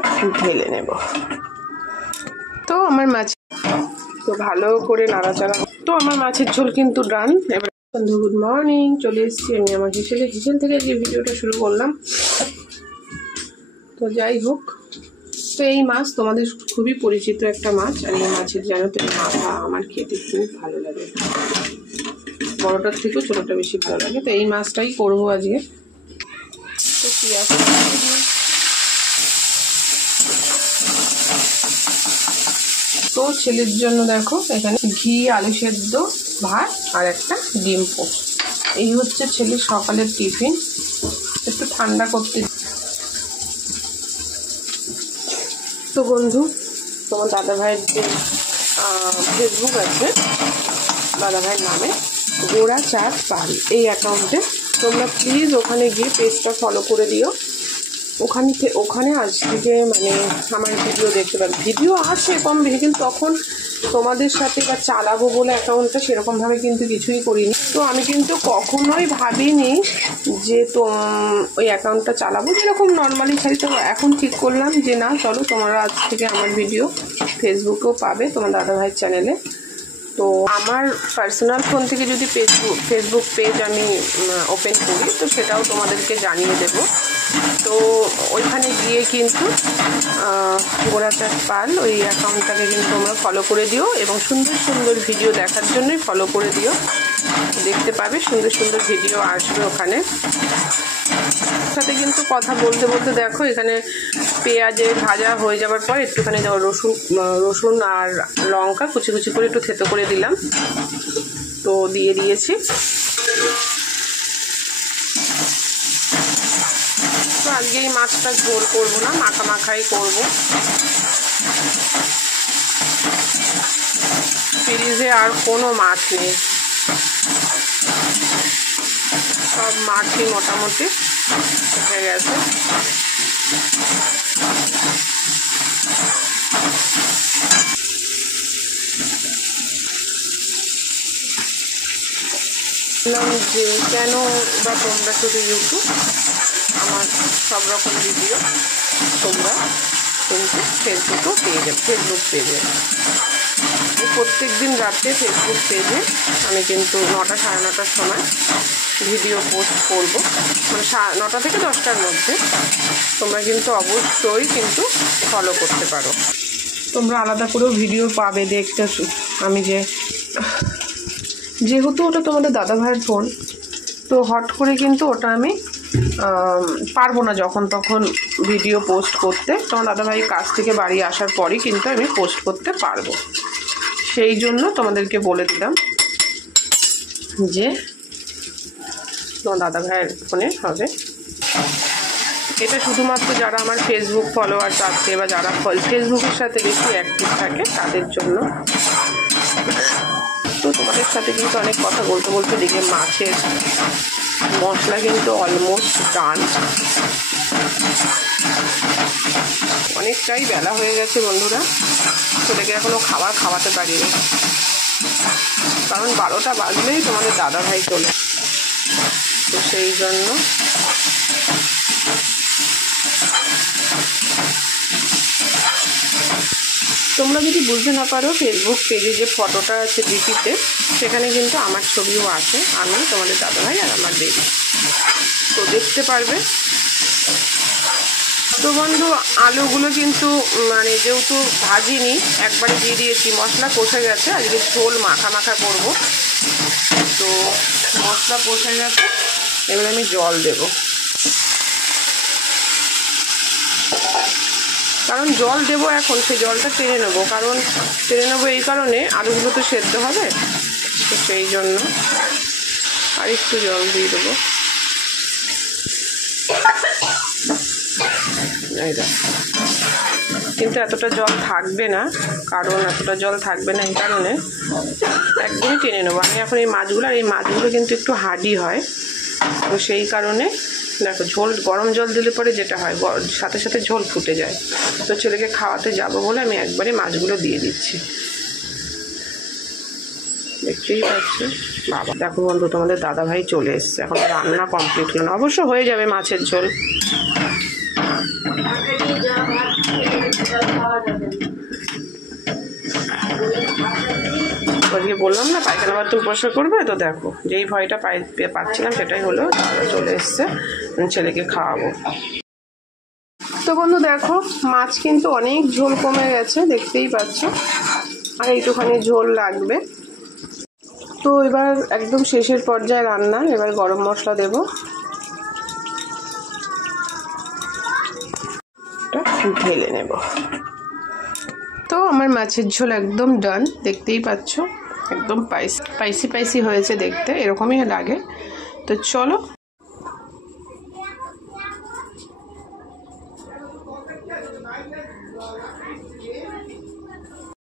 একটা ঢেলে নেব। তো আমার মাছ তো ভালো করে নাড়াচাড়া, তো আমার মাছের ঝোল কিন্তু ডান। এবার বন্ধু গুড মর্নিং, চলে এসেছি আমি আমার হিসেল থেকে যে ভিডিওটা শুরু করলাম। তো যাই হোক, তো এই মাছ তোমাদের খুবই পরিচিত একটা মাছ, আর এই মাছের জানো তো মাথা আমার খেতে খুব ভালো লাগে, বড়টার থেকেও ছোটোটা বেশি ভালো লাগে। তো এই মাছটাই করবো আজকে। তো পেঁয়াজ, তো ছেলের জন্য দেখো এখানে ঘি, আলু সেদ্ধ, ভাত আর একটা ডিম পোস্ট। এই হচ্ছে ছেলের সকালের টিফিন। একটু ঠান্ডা করতে। তো বন্ধু, তোমার দাদাভাইয়ের যে ফেসবুক আছে, দাদাভাইয়ের নামে গোড়া চাঁদ পাল, এই অ্যাকাউন্টে তোমরা প্লিজ ওখানে গিয়ে পেজটা ফলো করে দিও। ওখানে আজ থেকে মানে আমার ভিডিও দেখতে পাবে। ভিডিও আছে কম বেশি, কিন্তু তখন তোমাদের সাথে বা চালাবো বলে অ্যাকাউন্টটা সেরকমভাবে কিন্তু কিছুই করিনি। তো আমি কিন্তু কখনোই ভাবিনি যে তো ওই অ্যাকাউন্টটা চালাবো, যেরকম নর্মালি ছাড়ি। তো এখন ঠিক করলাম যে না, চলো তোমরা আজ থেকে আমার ভিডিও ফেসবুকেও পাবে তোমার দাদাভাইয়ের চ্যানেলে। তো আমার পার্সোনাল ফোন থেকে যদি ফেসবুক পেজ আমি ওপেন করি, তো সেটাও তোমাদেরকে জানিয়ে দেব। তো ওইখানে গিয়ে কিন্তু গোড়া চাঁদ পাল ওই অ্যাকাউন্টটাকে কিন্তু তোমরা ফলো করে দিও, এবং সুন্দর সুন্দর ভিডিও দেখার জন্যই ফলো করে দিও। দেখতে পাবে সুন্দর সুন্দর ভিডিও আসবে ওখানে। সাথে কিন্তু কথা বলতে বলতে দেখো এখানে পেঁয়াজে ভাজা হয়ে যাওয়ার পর একটুখানি রসুন আর লঙ্কা কুচি কুচি করে একটু থেতো করে দিলাম। তো দিয়ে দিয়েছি। তো আজকে এই মাছটা ঝোল করবো না, মাখাই করবো। ফ্রিজে আর কোনো মাছ নেই, সব মাছই মোটামুটি হয়ে গেছে। যে কেন বা তোমরা শুধু ইউটিউব, আমার সব রকম ভিডিও তোমরা কিন্তু ফেসবুকেও পেয়ে যাবে। ফেসবুক পেজে প্রত্যেক দিন রাত্রে ফেসবুক পেজে আমি কিন্তু 9টা সাড়ে 9টার সময় ভিডিও পোস্ট করবো, মানে 9টা থেকে 10টার মধ্যে। তোমরা কিন্তু অবশ্যই কিন্তু ফলো করতে পারো। তোমরা আলাদা করেও ভিডিও পাবে দেখতে। আমি যেহেতু ওটা তোমাদের দাদাভাইয়ের ফোন, তো হট করে কিন্তু ওটা আমি পারবো না যখন তখন ভিডিও পোস্ট করতে। তোমার দাদাভাই কাজ থেকে বাড়ি আসার পরই কিন্তু আমি পোস্ট করতে পারবো। সেই জন্য তোমাদেরকে বলে দিলাম যে তোমার দাদাভাইয়ের ফোনে হবে। এটা শুধুমাত্র যারা আমার ফেসবুক ফলোয়ার্স আছে বা যারা ফেসবুকের সাথে বেশি অ্যাক্টিভ থাকে তাদের জন্য। তো তোমাদের সাথে কিন্তু অনেক কথা বলতে বলতে দেখে মাছের মশলা কিন্তু অলমোস্ট ডান। অনেকটাই বেলা হয়ে গেছে বন্ধুরা, ছেলেকে এখনো খাওয়াতে পারিনি, কারণ 12টা বাজলেই তোমাদের দাদাভাই চলে। তো সেই জন্য তোমরা যদি বুঝতে না পারো, ফেসবুক পেজে যে ফটোটা আছে ডিপিতে, সেখানে কিন্তু আমার ছবিও আছে, আমি তোমাদের দাদাভাই আর আমার বেবি, তো দেখতে পারবে। তো বন্ধু, আলুগুলো কিন্তু মানে যেহেতু ভাজিনি, একবারে দিয়ে দিয়েছি, মশলা কষে গেছে। আজকে ঝোল মাখা করব। তো মশলা কষে গেছে, এবার আমি জল দেব, কারণ জল দেবো এখন, সেই জলটা টেনে নেবো। এই কারণে আলুগুলো তো সেদ্ধ হবে, তো সেই জন্য আর একটু জল দিয়ে দেবো। কিন্তু এতটা জল থাকবে না, এই কারণে একদমই টেনে নেবো আমি এখন এই মাছগুলো কিন্তু একটু হার্ডি হয়। তো সেই কারণে দেখো, গরম জল দিলে পরে যেটা হয়, সাথে সাথে ঝোল ফুটে যায়। তো ছেলেকে খাওয়াতে যাব বলে আমি একবারে মাছগুলো দিয়ে দিচ্ছি। দেখতেই পাচ্ছি। বাবা, দেখো বন্ধু, তোমাদের দাদাভাই চলে এসছে, এখন রান্না কমপ্লিট হলো না, অবশ্য হয়ে যাবে মাছের ঝোল। আজকে বললাম না পায়খানা বাথরুম পরিষ্কার করবে, তো দেখো যেই ভয়টা পাচ্ছিলাম সেটাই হলো, তারা চলে এসছে, ছেলেকে খাওয়াবো। তো বন্ধু দেখো মাছ কিন্তু অনেক ঝোল কমে গেছে, দেখতেই পাচ্ছ, আর এইটুখানি ঝোল লাগবে। তো এবার একদম শেষের পর্যায়ে রান্না, এবার গরম মশলা দেবো, ঢেলে নেব। তো আমার মাছের ঝোল একদম ডান, দেখতেই পাচ্ছ, একদম স্পাইসি হয়েছে দেখতে, এরকমই লাগে। তো চলো